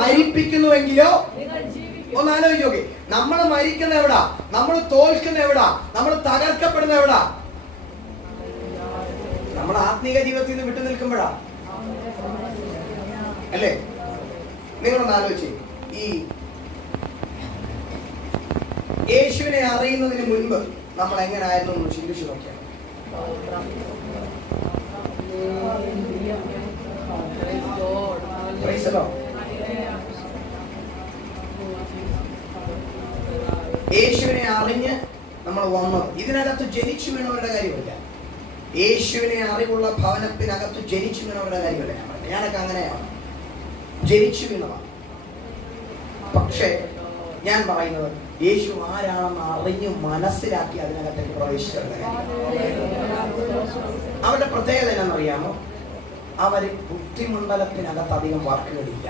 മരിപ്പിക്കുന്നുവെങ്കിലോ. ഒന്ന് ആലോചിച്ച് നോക്കി. നമ്മൾ മരിക്കുന്ന എവിടാ? നമ്മൾ തോൽക്കുന്ന എവിടാ? നമ്മൾ തകർക്കപ്പെടുന്ന എവിടാ? നമ്മൾ ആത്മീക ജീവിതത്തിൽ നിന്ന് വിട്ടു നിൽക്കുമ്പോഴാ അല്ലേ? നിങ്ങളൊന്ന് ആലോചിച്ച്, ഈ യേശുവിനെ അറിയുന്നതിന് മുൻപ് നമ്മൾ എങ്ങനായിരുന്നു എന്ന് ചിന്തിച്ചു നോക്കിയാൽ. യേശുവിനെ അറിഞ്ഞ് നമ്മൾ വന്നത്, ഇതിനകത്ത് ജനിച്ചു വീണവരുടെ കാര്യമില്ല. യേശുവിനെ അറിവുള്ള ഭവനത്തിനകത്ത് ജനിച്ചു വീണവരുടെ കാര്യമില്ല. ഞാനൊക്കെ അങ്ങനെയാണ്, ജനിച്ചു വീണതാണ്. പക്ഷേ ഞാൻ പറയുന്നത് യേശു ആരാണെന്ന് അറിഞ്ഞു മനസ്സിലാക്കി അതിനകത്തേക്ക് പ്രവേശിച്ചവരുടെ കാര്യം. അവരുടെ പ്രത്യേകത എന്നാണെന്നറിയാമോ? അവര് ബുദ്ധിമണ്ഡലത്തിനകത്ത് അധികം വർക്കുകളില്ല.